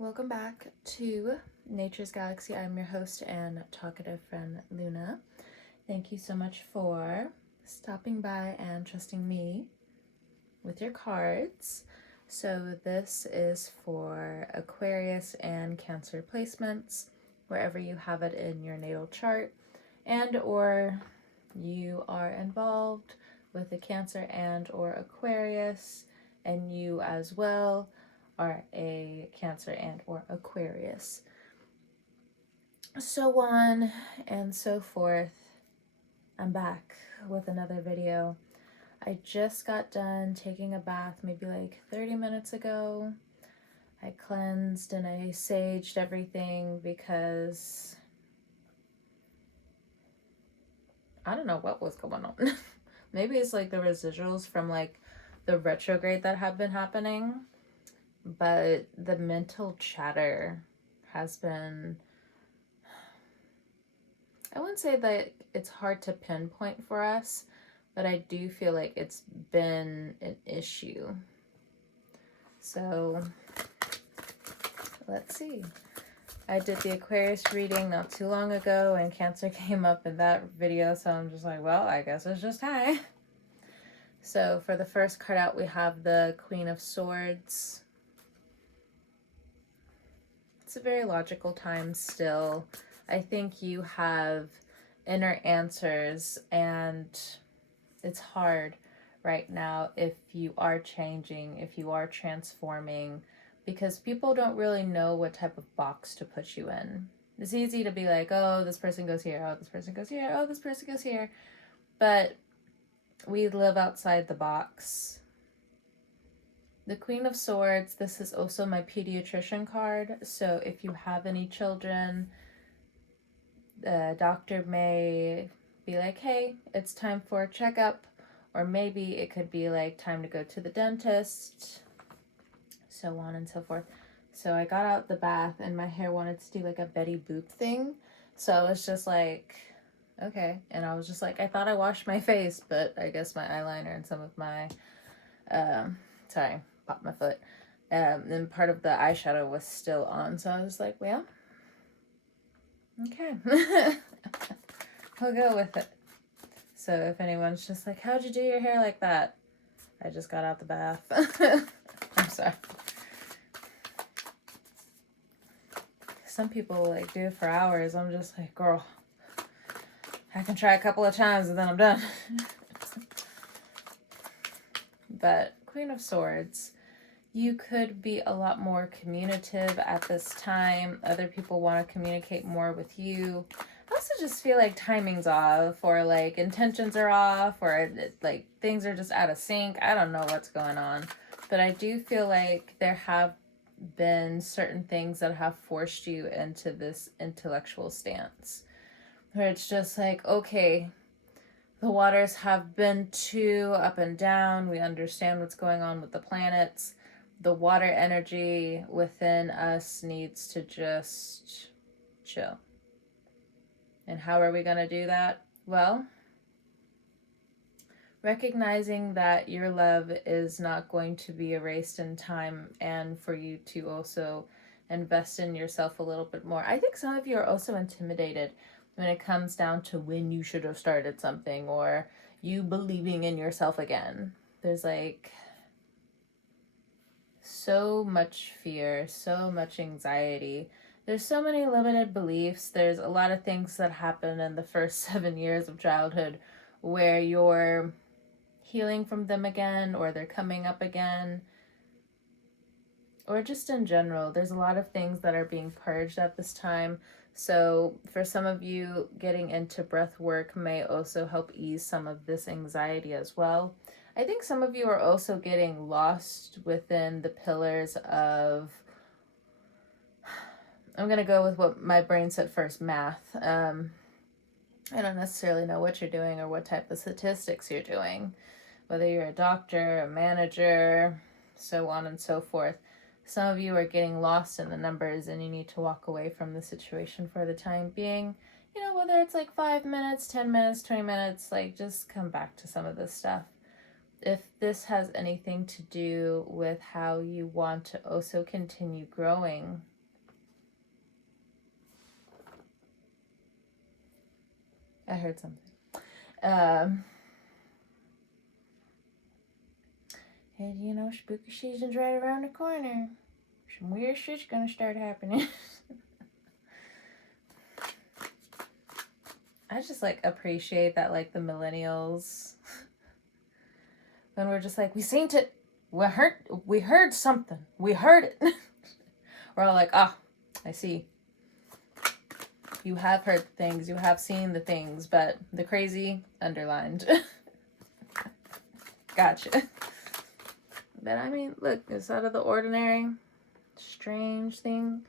Welcome back to Nature's Galaxy. I'm your host and talkative friend, Luna. Thank you so much for stopping by and trusting me with your cards. So this is for Aquarius and Cancer placements, wherever you have it in your natal chart, and or you are involved with a Cancer and or Aquarius, and you as well are a Cancer and or Aquarius. So on and so forth. I'm back with another video. I just got done taking a bath maybe like 30 minutes ago. I cleansed and I saged everything because I don't know what was going on. Maybe it's like the residuals from like the retrograde that have been happening, but the mental chatter has been, I wouldn't say that it's hard to pinpoint for us, but I do feel like it's been an issue. So let's see. I did the Aquarius reading not too long ago and Cancer came up in that video, so I'm just like, well, I guess it's just time. So for the first card out, we have the Queen of Swords. It's a very logical time still. I think you have inner answers, and it's hard right now if you are changing, if you are transforming, because people don't really know what type of box to put you in. It's easy to be like, oh, this person goes here, oh, this person goes here, oh, this person goes here, but we live outside the box. The Queen of Swords, this is also my pediatrician card, so if you have any children, the doctor may be like, hey, it's time for a checkup, or maybe it could be like time to go to the dentist, so on and so forth. So I got out the bath and my hair wanted to do like a Betty Boop thing, so I was just like, okay. And I was just like, I thought I washed my face, but I guess my eyeliner and some of my sorry, popped my foot, and part of the eyeshadow was still on, so I was like, well, okay. I'll go with it. So if anyone's just like, how'd you do your hair like that? I just got out the bath. I'm sorry. Some people like do it for hours. I'm just like, girl, I can try a couple of times and then I'm done. But Queen of Swords, you could be a lot more communicative at this time. Other people want to communicate more with you. I also just feel like timing's off, or like intentions are off, or like things are just out of sync. I don't know what's going on, but I do feel like there have been certain things that have forced you into this intellectual stance, where it's just like, okay, the waters have been too up and down. We understand what's going on with the planets. The water energy within us needs to just chill. And how are we going to do that? Well, recognizing that your love is not going to be erased in time, and for you to also invest in yourself a little bit more. I think some of you are also intimidated when it comes down to when you should have started something, or you believing in yourself again. There's like so much fear, so much anxiety. There's so many limited beliefs. There's a lot of things that happen in the first 7 years of childhood where you're healing from them again, or they're coming up again, or just in general. There's a lot of things that are being purged at this time. So for some of you, getting into breath work may also help ease some of this anxiety as well. I think some of you are also getting lost within the pillars of, I'm going to go with what my brain said first, math. I don't necessarily know what you're doing or what type of statistics you're doing, whether you're a doctor, a manager, so on and so forth. Some of you are getting lost in the numbers and you need to walk away from the situation for the time being. You know, whether it's like 5 minutes, 10 minutes, 20 minutes, like just come back to some of this stuff. if this has anything to do with how you want to also continue growing. I heard something. And you know, spooky season's right around the corner. Some weird shit's gonna start happening. I just like appreciate that, like, the millennials, when we're just like, we seen it, we heard something, we heard it. We're all like, ah, I see. You have heard things, you have seen the things, but the crazy underlined. Gotcha. But I mean, look, it's out of the ordinary. Strange things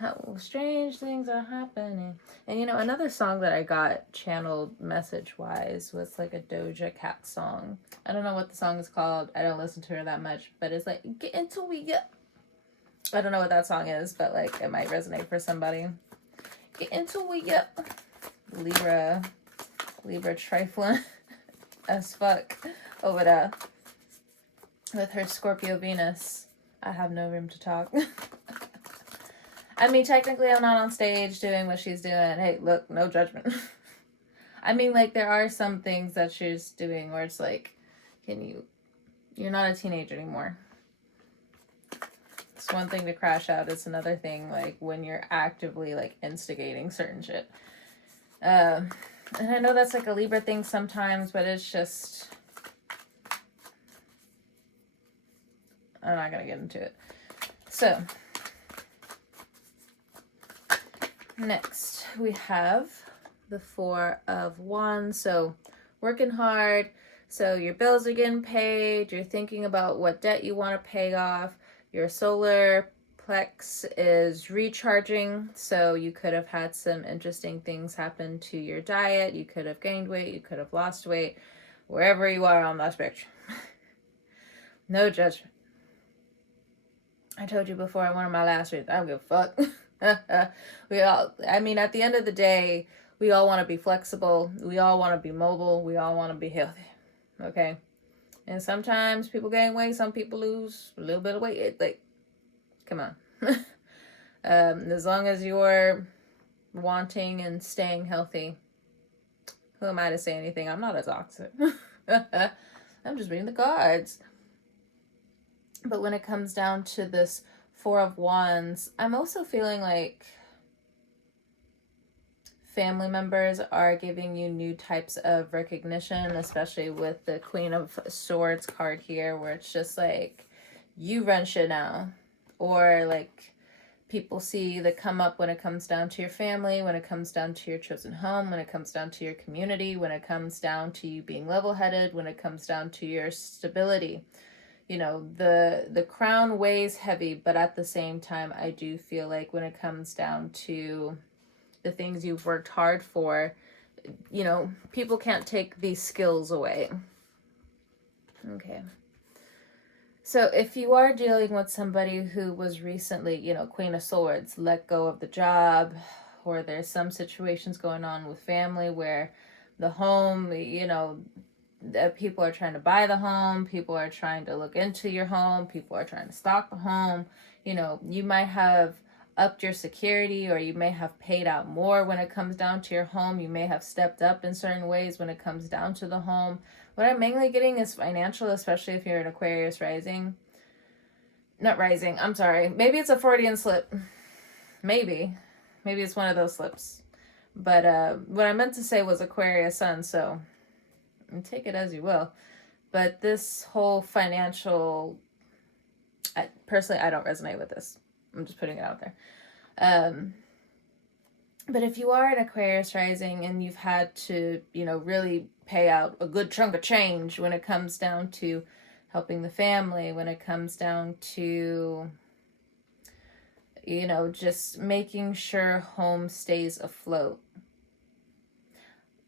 are happening. And you know, another song that I got channeled message wise was like a Doja Cat song. I don't know what the song is called. I don't listen to her that much, but it's like, get into we get. I don't know what that song is, but like it might resonate for somebody. Get into we get. Libra trifling as fuck over there with her Scorpio Venus. I have no room to talk. I mean, technically, I'm not on stage doing what she's doing. Hey, look, no judgment. I mean, like, there are some things that she's doing where it's like, you're not a teenager anymore. It's one thing to crash out. It's another thing, like, when you're actively, like, instigating certain shit. And I know that's, like, a Libra thing sometimes, but it's just... I'm not going to get into it. So... next, we have the Four of Wands. So, working hard. So, your bills are getting paid. You're thinking about what debt you want to pay off. Your solar plex is recharging. So, you could have had some interesting things happen to your diet. You could have gained weight. You could have lost weight. Wherever you are on that spectrum. No judgment. I told you before I wanted my last read. I don't give a fuck. I mean, at the end of the day, we all want to be flexible. We all want to be mobile. We all want to be healthy. Okay? And sometimes people gain weight. Some people lose a little bit of weight. Like, come on. As long as you're wanting and staying healthy, who am I to say anything? I'm not a doctor. I'm just reading the cards. But when it comes down to this Four of Wands, I'm also feeling like family members are giving you new types of recognition, especially with the Queen of Swords card here, where it's just like, you run shit now. Or like, people see the come up when it comes down to your family, when it comes down to your chosen home, when it comes down to your community, when it comes down to you being level-headed, when it comes down to your stability. You know, the crown weighs heavy, but at the same time, I do feel like when it comes down to the things you've worked hard for, you know, people can't take these skills away. Okay. So if you are dealing with somebody who was recently, you know, Queen of Swords, let go of the job, or there's some situations going on with family where the home, you know, people are trying to buy the home, people are trying to look into your home, people are trying to stock the home, you know, you might have upped your security, or you may have paid out more when it comes down to your home, you may have stepped up in certain ways when it comes down to the home. What I'm mainly getting is financial, especially if you're an Aquarius rising. Not rising, I'm sorry, maybe it's a Freudian slip, maybe it's one of those slips, but what I meant to say was Aquarius sun, so and take it as you will. But this whole financial, personally, I don't resonate with this. I'm just putting it out there. But if you are an Aquarius rising and you've had to, you know, really pay out a good chunk of change when it comes down to helping the family, when it comes down to, you know, just making sure home stays afloat.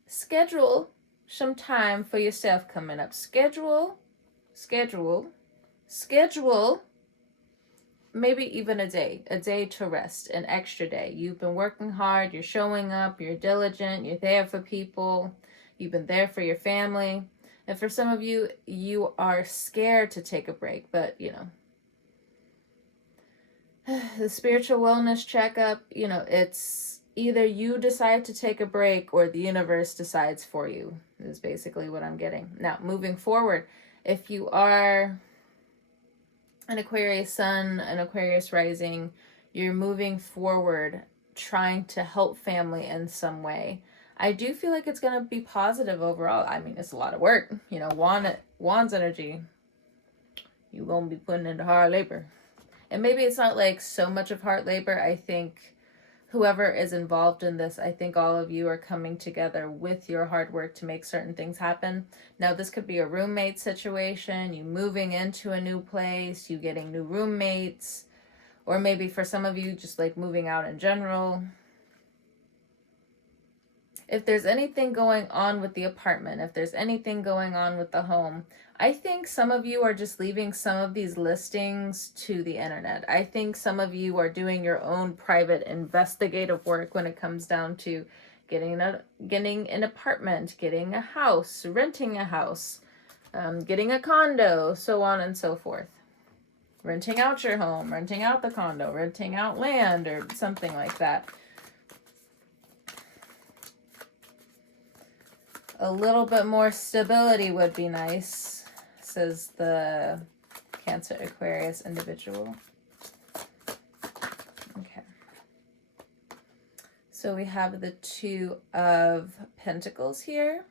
Schedule some time for yourself coming up. Schedule, maybe even a day to rest, an extra day. You've been working hard, you're showing up, you're diligent, you're there for people, you've been there for your family. And for some of you, you are scared to take a break, but the spiritual wellness checkup, it's either you decide to take a break or the universe decides for you, is basically what I'm getting. Now, moving forward, if you are an Aquarius sun, an Aquarius rising, you're moving forward trying to help family in some way. I do feel like it's going to be positive overall. I mean, it's a lot of work. Wands energy, you're going to be putting into hard labor. And maybe it's not like so much of hard labor. I think whoever is involved in this, I think all of you are coming together with your hard work to make certain things happen. Now, this could be a roommate situation, you moving into a new place, you getting new roommates, or maybe for some of you, just like moving out in general. If there's anything going on with the apartment, if there's anything going on with the home, I think some of you are just leaving some of these listings to the internet. I think some of you are doing your own private investigative work when it comes down to getting an apartment, getting a house, renting a house, getting a condo, so on and so forth. Renting out your home, renting out the condo, renting out land, or something like that. A little bit more stability would be nice, says the Cancer Aquarius individual. Okay. So we have the Two of Pentacles here.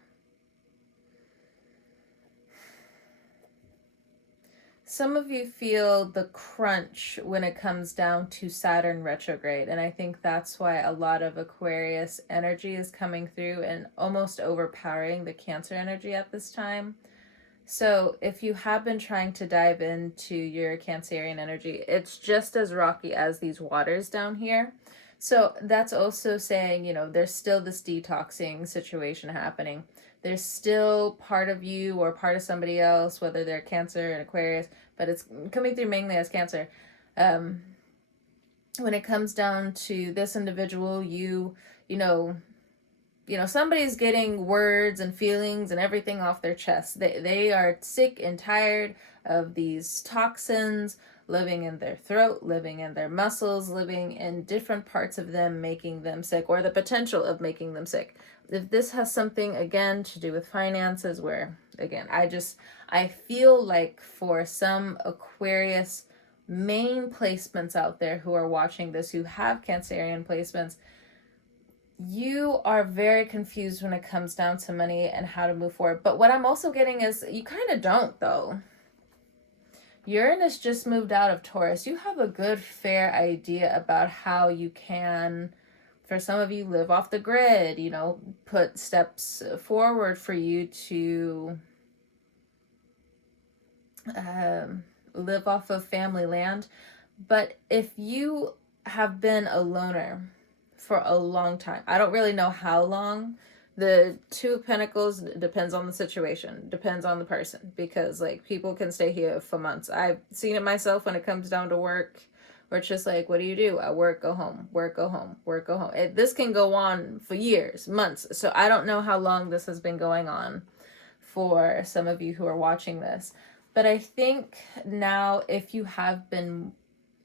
Some of you feel the crunch when it comes down to Saturn retrograde, and I think that's why a lot of Aquarius energy is coming through and almost overpowering the Cancer energy at this time. So if you have been trying to dive into your Cancerian energy, it's just as rocky as these waters down here. So that's also saying, there's still this detoxing situation happening. There's still part of you or part of somebody else, whether they're Cancer and Aquarius, but it's coming through mainly as Cancer. When it comes down to this individual, somebody's getting words and feelings and everything off their chest. They are sick and tired of these toxins living in their throat, living in their muscles, living in different parts of them, making them sick, or the potential of making them sick. If this has something, again, to do with finances, where, again, I feel like for some Aquarius main placements out there who are watching this, who have Cancerian placements, you are very confused when it comes down to money and how to move forward. But what I'm also getting is you kind of don't, though. Uranus just moved out of Taurus. You have a good, fair idea about how you can, for some of you, live off the grid, put steps forward for you to live off of family land. But if you have been a loner for a long time, I don't really know how long. The Two of Pentacles depends on the situation, depends on the person, because people can stay here for months. I've seen it myself when it comes down to work, where it's just like, what do? I work, go home, work, go home, work, go home. This can go on for years, months. So I don't know how long this has been going on for some of you who are watching this. But I think now, if you have been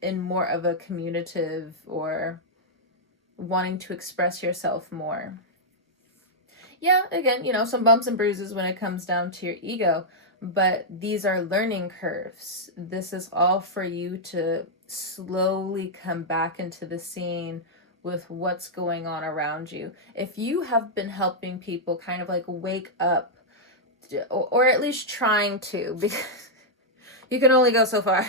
in more of a communicative or wanting to express yourself more, yeah, again, some bumps and bruises when it comes down to your ego, but these are learning curves. This is all for you to slowly come back into the scene with what's going on around you. If you have been helping people kind of wake up, or at least trying to, because you can only go so far.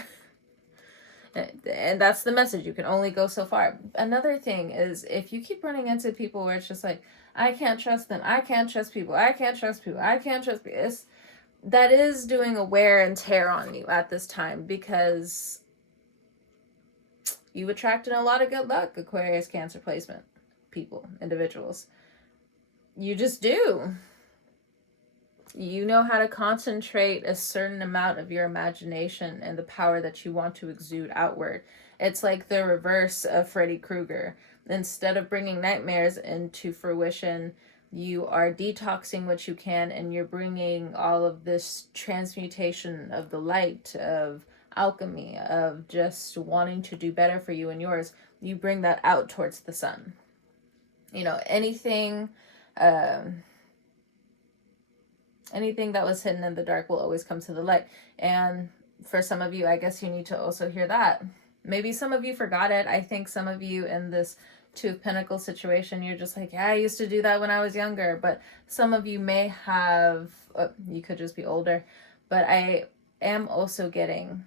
And that's the message. You can only go so far. Another thing is, if you keep running into people where it's just like, I can't trust them, I can't trust people, I can't trust people, I can't trust people, that is doing a wear and tear on you at this time, because you attracted a lot of good luck, Aquarius Cancer placement people, individuals. You just do. You know how to concentrate a certain amount of your imagination and the power that you want to exude outward. It's like the reverse of Freddy Krueger. Instead of bringing nightmares into fruition, You are detoxing what you can, and you're bringing all of this transmutation of the light, of alchemy, of just wanting to do better for you and yours. You bring that out towards the sun. Anything anything that was hidden in the dark will always come to the light. And for some of you, I guess you need to also hear that. Maybe some of you forgot it. I think some of you in this Two of Pentacles situation, you're just like, yeah, I used to do that when I was younger. But some of you may have, you could just be older. But I am also getting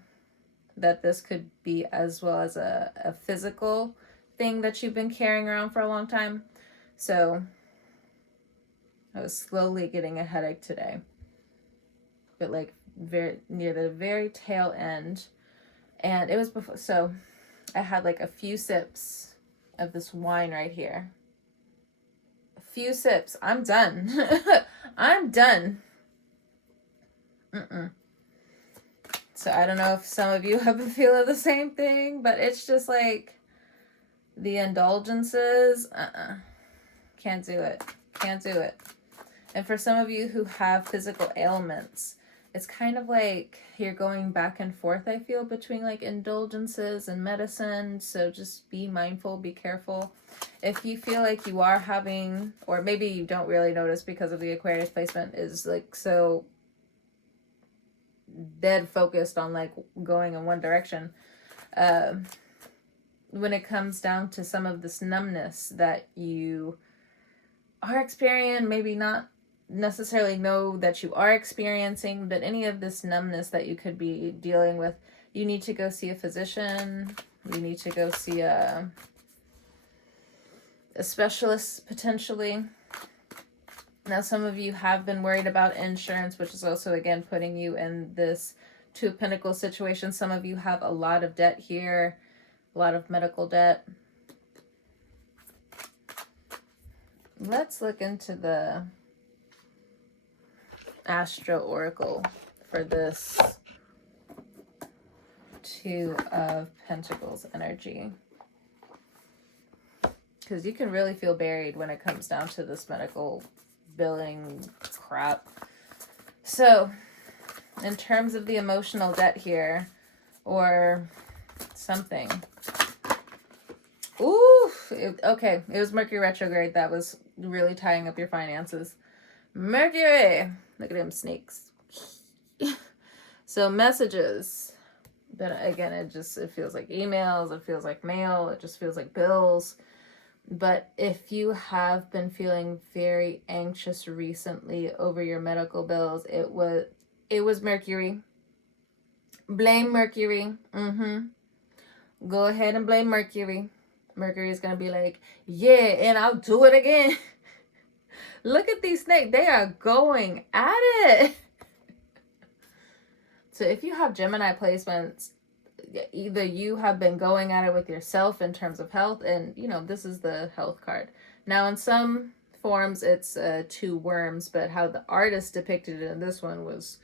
that this could be as well as a physical thing that you've been carrying around for a long time. So I was slowly getting a headache today, but like very near the very tail end. And it was before, so I had like a few sips of this wine right here. A few sips. I'm done. I'm done. So I don't know if some of you have been feeling the same thing, but it's just like the indulgences. Can't do it. Can't do it. And for some of you who have physical ailments, it's kind of like you're going back and forth, I feel, between like indulgences and medicine. So just be mindful, be careful. If you feel like you are having, or maybe you don't really notice because of the Aquarius placement is like so dead focused on like going in one direction. When it comes down to some of this numbness that you are experiencing, maybe not necessarily know that you are experiencing, but any of this numbness that you could be dealing with, you need to go see a physician. You need to go see a specialist potentially. Now, some of you have been worried about insurance, which is also, again, putting you in this Two of Pentacles situation. Some of you have a lot of debt here, a lot of medical debt. Let's look into the Astro Oracle for this Two of Pentacles energy. Because you can really feel buried when it comes down to this medical billing crap. So, in terms of the emotional debt here, or something. Ooh, okay, it was Mercury retrograde that was really tying up your finances. Mercury! Look at them snakes. So messages. But again, it feels like emails, it feels like mail, it just feels like bills. But if you have been feeling very anxious recently over your medical bills, it was Mercury. Blame Mercury. Go ahead and blame Mercury. Mercury is going to be like, yeah, and I'll do it again. Look at these snakes. They are going at it. So if you have Gemini placements, either you have been going at it with yourself in terms of health, and this is the health card. Now in some forms it's two worms, but how the artist depicted it in this one was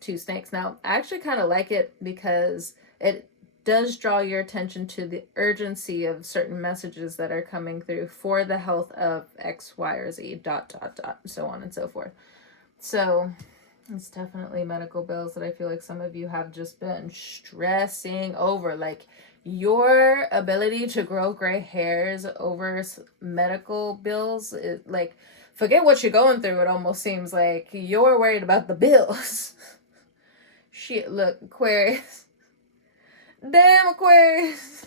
two snakes. Now I actually kind of like it because it does draw your attention to the urgency of certain messages that are coming through for the health of X, Y, or Z, ... so on and so forth. So it's definitely medical bills that I feel like some of you have just been stressing over. Like your ability to grow gray hairs over medical bills, like forget what you're going through. It almost seems like you're worried about the bills. Shit, look, Aquarius. Damn, Aquarius.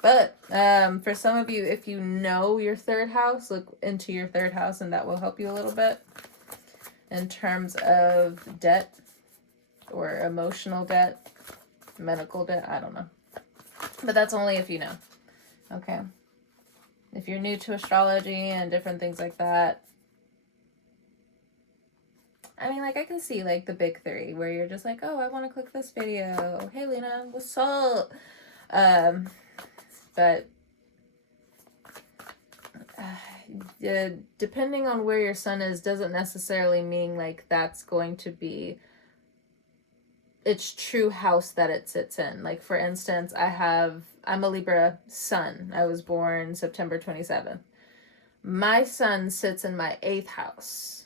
But for some of you, if you know your third house, look into your third house and that will help you a little bit in terms of debt or emotional debt, medical debt, I don't know. But that's only if you know. Okay. If you're new to astrology and different things like that, I mean, like, I can see, like, the big three where you're just like, oh, I want to click this video. Hey, Lena, what's up? But depending on where your sun is doesn't necessarily mean, like, that's going to be its true house that it sits in. Like, for instance, I'm a Libra sun. I was born September 27th. my sun sits in my 8th house.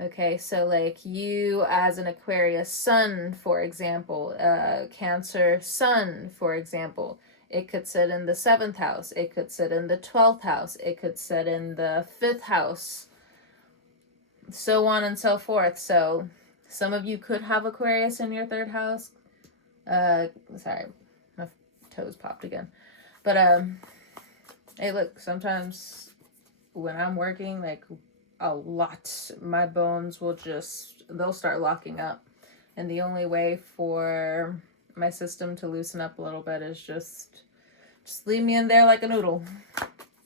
Okay, so like you as an Aquarius sun, for example, Cancer sun, for example, it could sit in the 7th house, it could sit in the 12th house, it could sit in the 5th house, so on and so forth. So some of you could have Aquarius in your 3rd house. Sorry, my toes popped again. But hey, look, sometimes when I'm working, like a lot, my bones will they'll start locking up. And the only way for my system to loosen up a little bit is just leave me in there like a noodle.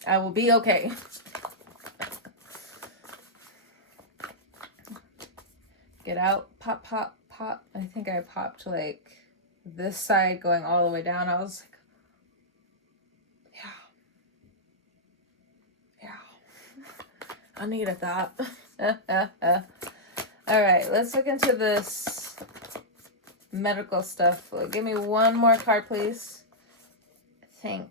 I will be okay. Get out, pop, pop, pop. I think I popped like this side going all the way down. I was like, I needed that. All right, let's look into this medical stuff. Give me one more card, please. Thanks.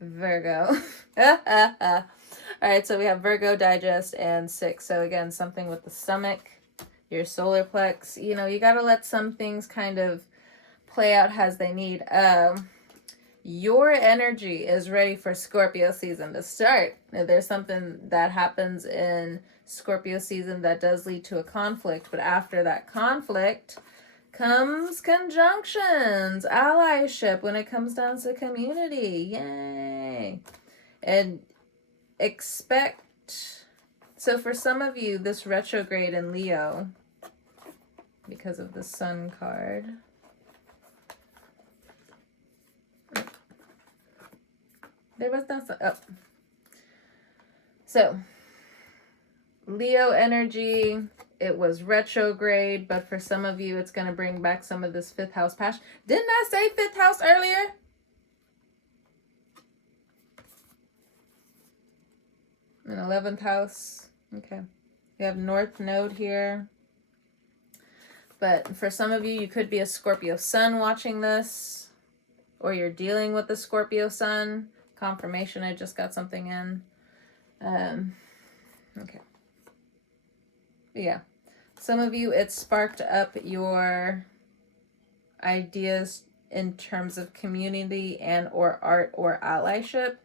Virgo. All right, so we have Virgo, digest, and sick. So again, something with the stomach, your solar plex. You know, you got to let some things kind of play out as they need. Your energy is ready for Scorpio season to start. Now, there's something that happens in Scorpio season that does lead to a conflict, but after that conflict comes conjunctions, allyship when it comes down to community. Yay! And so for some of you, this retrograde in Leo, because of the Sun card, there was no sun. Oh. So, Leo energy, it was retrograde, but for some of you, it's going to bring back some of this 5th house passion. Didn't I say 5th house earlier? And 11th house. Okay. We have North Node here. But for some of you, you could be a Scorpio sun watching this, or you're dealing with the Scorpio sun. Confirmation, I just got something in. Okay. Yeah. Some of you, it sparked up your ideas in terms of community and or art or allyship.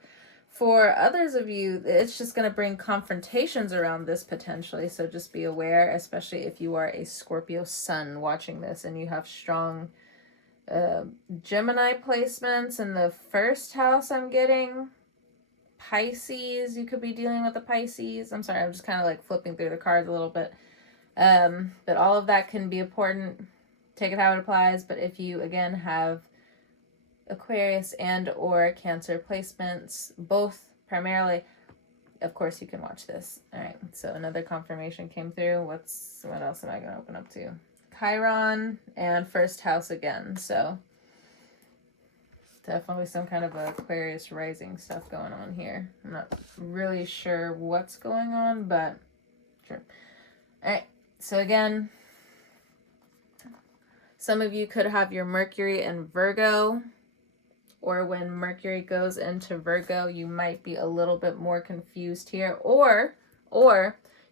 For others of you, it's just going to bring confrontations around this potentially. So just be aware, especially if you are a Scorpio sun watching this and you have strong Gemini placements in the 1st house. I'm getting Pisces. You could be dealing with the Pisces. I'm sorry, I'm just kind of like flipping through the cards a little bit. But all of that can be important. Take it how it applies. But if you again have Aquarius and or Cancer placements, both primarily, of course you can watch this. All right, so another confirmation came through. What else am I going to open up to? Chiron and 1st house again. So definitely some kind of Aquarius rising stuff going on here. I'm not really sure what's going on, but sure. All right, so again, some of you could have your Mercury in Virgo, or when Mercury goes into Virgo, you might be a little bit more confused here, or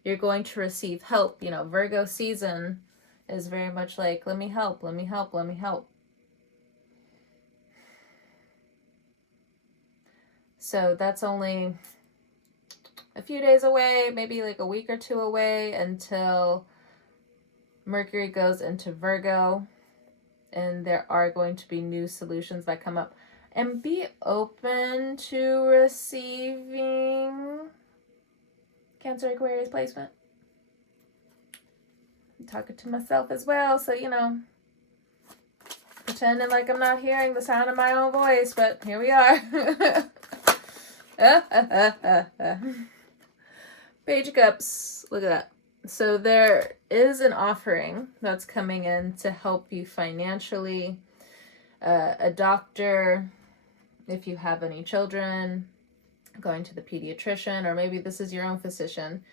you're going to receive help. You know, Virgo season is very much like, let me help, let me help, let me help. So that's only a few days away, maybe like a week or 2 away until Mercury goes into Virgo, and there are going to be new solutions that come up. And be open to receiving Cancer Aquarius placement. I'm talking to myself as well, so you know, pretending like I'm not hearing the sound of my own voice, but here we are. Page of Cups, look at that. So there is an offering that's coming in to help you financially. A doctor, if you have any children, going to the pediatrician, or maybe this is your own physician.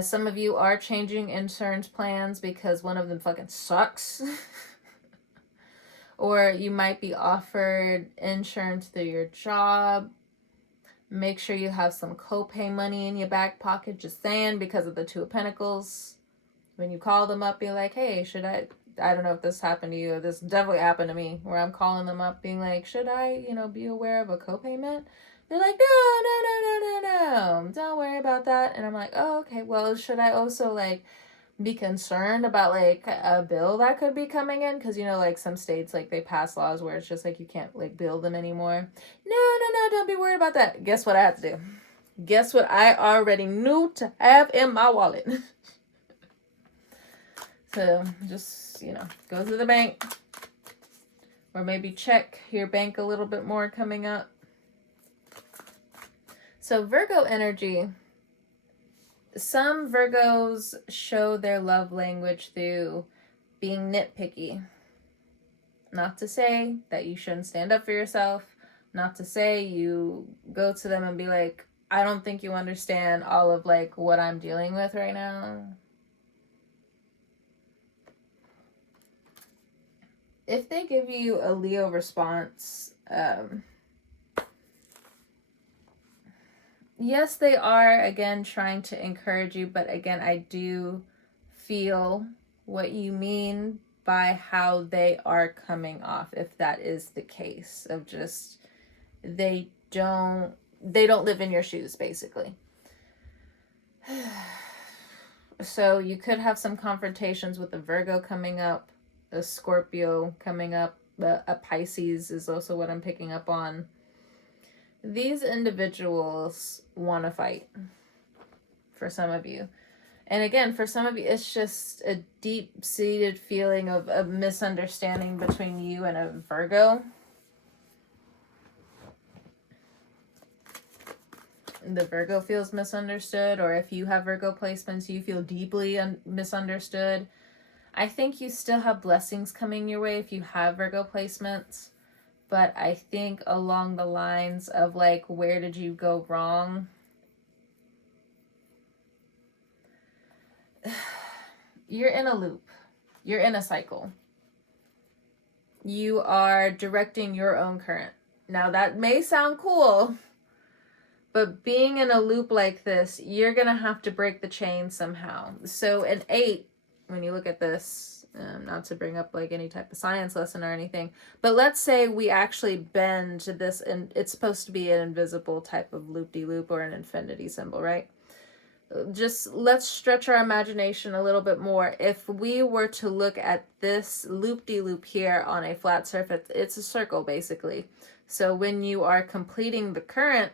Some of you are changing insurance plans because one of them fucking sucks. Or you might be offered insurance through your job. Make sure you have some copay money in your back pocket, just saying, because of the Two of Pentacles. When you call them up, be like, hey, should I don't know if this happened to you. This definitely happened to me, where I'm calling them up being like, should I, be aware of a copayment? They're like, no, don't worry about that. And I'm like, oh, okay, well, should I also, like, be concerned about, like, a bill that could be coming in? Because, like, some states, like, they pass laws where it's just, like, you can't, like, bill them anymore. No, don't be worried about that. Guess what I have to do? Guess what I already knew to have in my wallet? So, just, go to the bank. Or maybe check your bank a little bit more coming up. So, Virgo energy. Some Virgos show their love language through being nitpicky. Not to say that you shouldn't stand up for yourself. Not to say you go to them and be like, I don't think you understand all of, like, what I'm dealing with right now. If they give you a Leo response, yes, they are, again, trying to encourage you, but again, I do feel what you mean by how they are coming off, if that is the case, of just, they don't live in your shoes, basically. So you could have some confrontations with a Virgo coming up, a Scorpio coming up, a Pisces is also what I'm picking up on. These individuals want to fight, for some of you. And again, for some of you, it's just a deep-seated feeling of a misunderstanding between you and a Virgo. The Virgo feels misunderstood, or if you have Virgo placements, you feel deeply misunderstood. I think you still have blessings coming your way if you have Virgo placements, but I think along the lines of, like, where did you go wrong? You're in a loop. You're in a cycle. You are directing your own current. Now, that may sound cool, but being in a loop like this, you're going to have to break the chain somehow. So an 8, when you look at this, not to bring up, like, any type of science lesson or anything, but let's say we actually bend this, and it's supposed to be an invisible type of loop-de-loop or an infinity symbol, right? Just let's stretch our imagination a little bit more. If we were to look at this loop-de-loop here on a flat surface, it's a circle, basically. So when you are completing the current,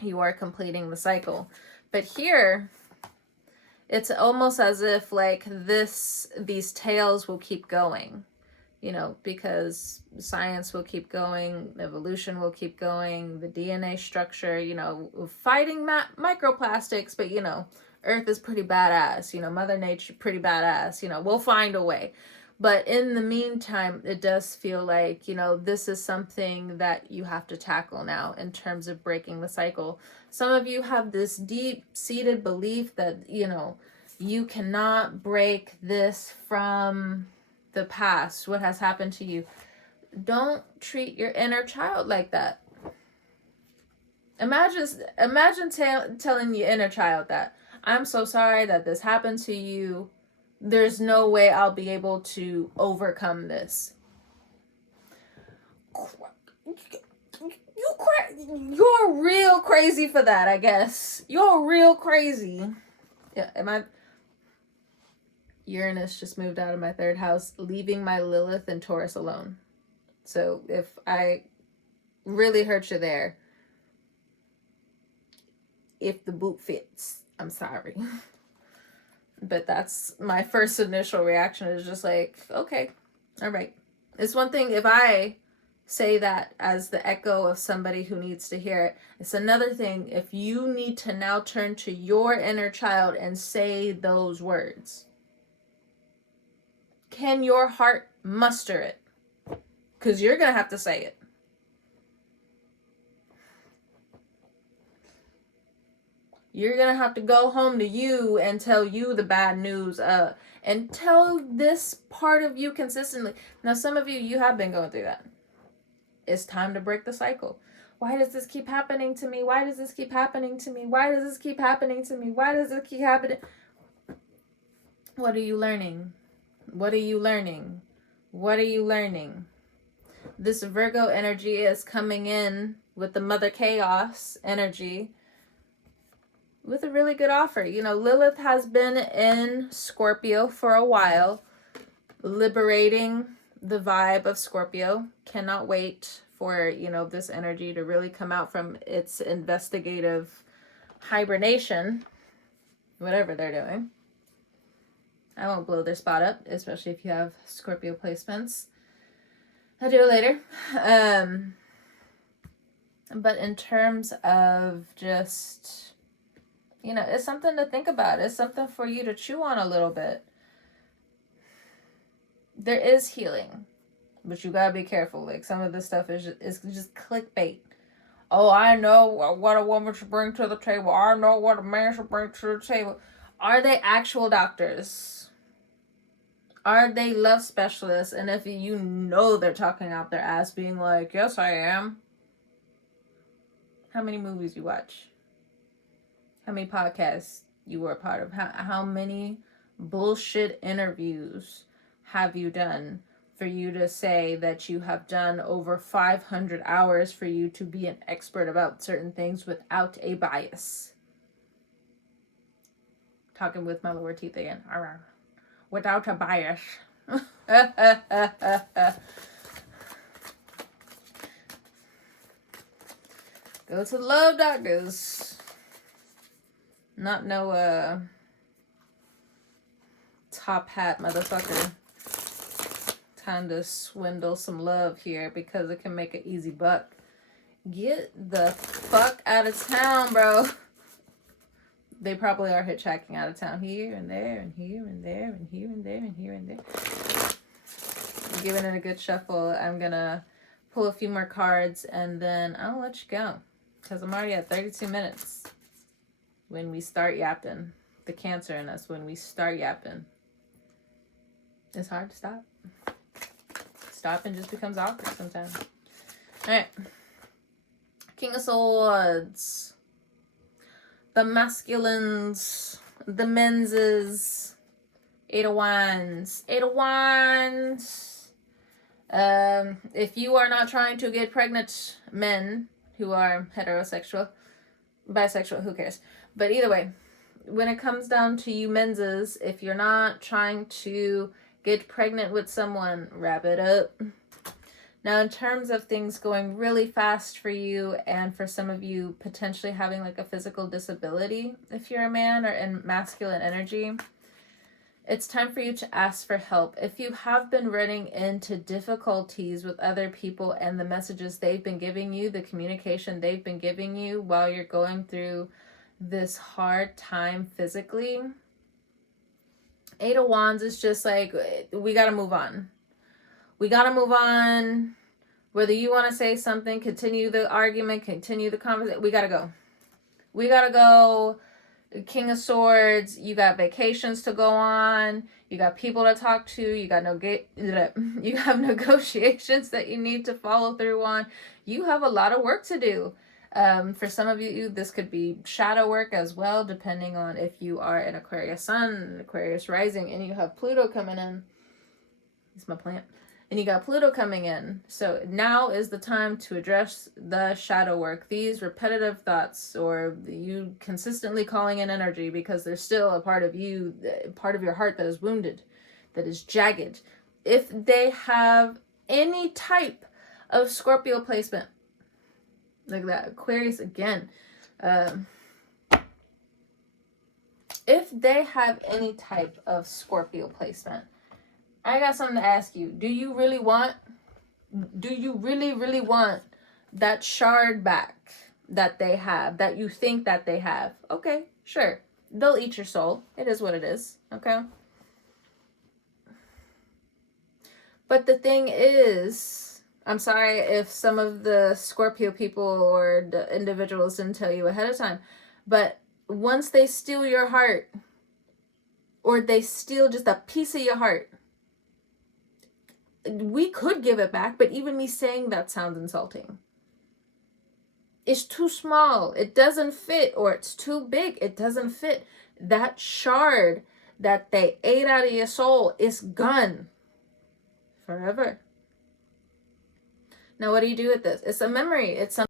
you are completing the cycle. But here, it's almost as if, like, these tails will keep going, because science will keep going, evolution will keep going, the DNA structure, fighting microplastics, but, Earth is pretty badass, Mother Nature pretty badass, we'll find a way. But in the meantime, it does feel like, this is something that you have to tackle now in terms of breaking the cycle. Some of you have this deep-seated belief that, you cannot break this from the past, what has happened to you. Don't treat your inner child like that. Imagine telling your inner child that, I'm so sorry that this happened to you. There's no way I'll be able to overcome this. You're real crazy for that, I guess. You're real crazy. Yeah, Uranus just moved out of my 3rd house, leaving my Lilith and Taurus alone. So if I really hurt you there, if the boot fits, I'm sorry. But that's my first initial reaction, is just like, okay, all right. It's one thing if I say that as the echo of somebody who needs to hear it. It's another thing if you need to now turn to your inner child and say those words. Can your heart muster it? Because you're going to have to say it. You're going to have to go home to you and tell you the bad news. And tell this part of you consistently. Now, some of you have been going through that. It's time to break the cycle. Why does this keep happening to me? Why does this keep happening to me? Why does this keep happening to me? Why does it keep happening? What are you learning? What are you learning? What are you learning? This Virgo energy is coming in with the Mother Chaos energy with a really good offer. You know, Lilith has been in Scorpio for a while, liberating the vibe of Scorpio. Cannot wait for, you know, this energy to really come out from its investigative hibernation, whatever they're doing. I won't blow their spot up, especially if you have Scorpio placements. I'll do it later. But in terms of just, you know, it's something to think about. It's something for you to chew on a little bit. There is healing, but you gotta be careful. Like, some of this stuff is just clickbait. Oh, I know what a woman should bring to the table. I know what a man should bring to the table. Are they actual doctors? Are they love specialists? And if you know they're talking out their ass being like, yes, I am. How many movies you watch? How many podcasts you were a part of? How many bullshit interviews have you done for you to say that you have done over 500 hours for you to be an expert about certain things without a bias? Talking with my lower teeth again. Without a bias. Go to the love doctors. Not no top hat motherfucker. Time to swindle some love here because it can make an easy buck. Get the fuck out of town, bro. They probably are hitchhiking out of town here and there and here and there and here and there and here and there. Giving it a good shuffle. I'm gonna pull a few more cards and then I'll let you go. Because I'm already at 32 minutes. When we start yapping. The Cancer in us, when we start yapping. It's hard to stop. Stopping just becomes awkward sometimes. Alright. King of Swords. The masculines. The menses. Eight of Wands. Eight of Wands. If you are not trying to get pregnant, men who are heterosexual, bisexual, who cares? But either way, when it comes down to you menses, if you're not trying to get pregnant with someone, wrap it up. Now, in terms of things going really fast for you, and for some of you potentially having like a physical disability, if you're a man or in masculine energy, it's time for you to ask for help. If you have been running into difficulties with other people and the messages they've been giving you, the communication they've been giving you while you're going through this hard time physically, Eight of Wands is just like, we got to move on. We got to move on. Whether you want to say something, continue the argument, continue the conversation, we got to go. We got to go. King of Swords, you got vacations to go on. You got people to talk to. You have negotiations that you need to follow through on. You have a lot of work to do. For some of you, this could be shadow work as well, depending on if you are an Aquarius Sun, Aquarius Rising, and you have Pluto coming in. It's my plant. And you got Pluto coming in. So now is the time to address the shadow work. These repetitive thoughts, or you consistently calling in energy because there's still a part of you, part of your heart that is wounded, that is jagged. If they have any type of Scorpio placement, like that, Aquarius again. If they have any type of Scorpio placement, I got something to ask you. Do you really really want that shard back that they have, that you think that they have? Okay, sure. They'll eat your soul. It is what it is, okay? But the thing is, I'm sorry if some of the Scorpio people or the individuals didn't tell you ahead of time, but once they steal your heart, or they steal just a piece of your heart, we could give it back, but even me saying that sounds insulting. it's too small, it doesn't fit, or it's too big, it doesn't fit. That shard that they ate out of your soul is gone forever. Now, what do you do with this? It's a memory. It's something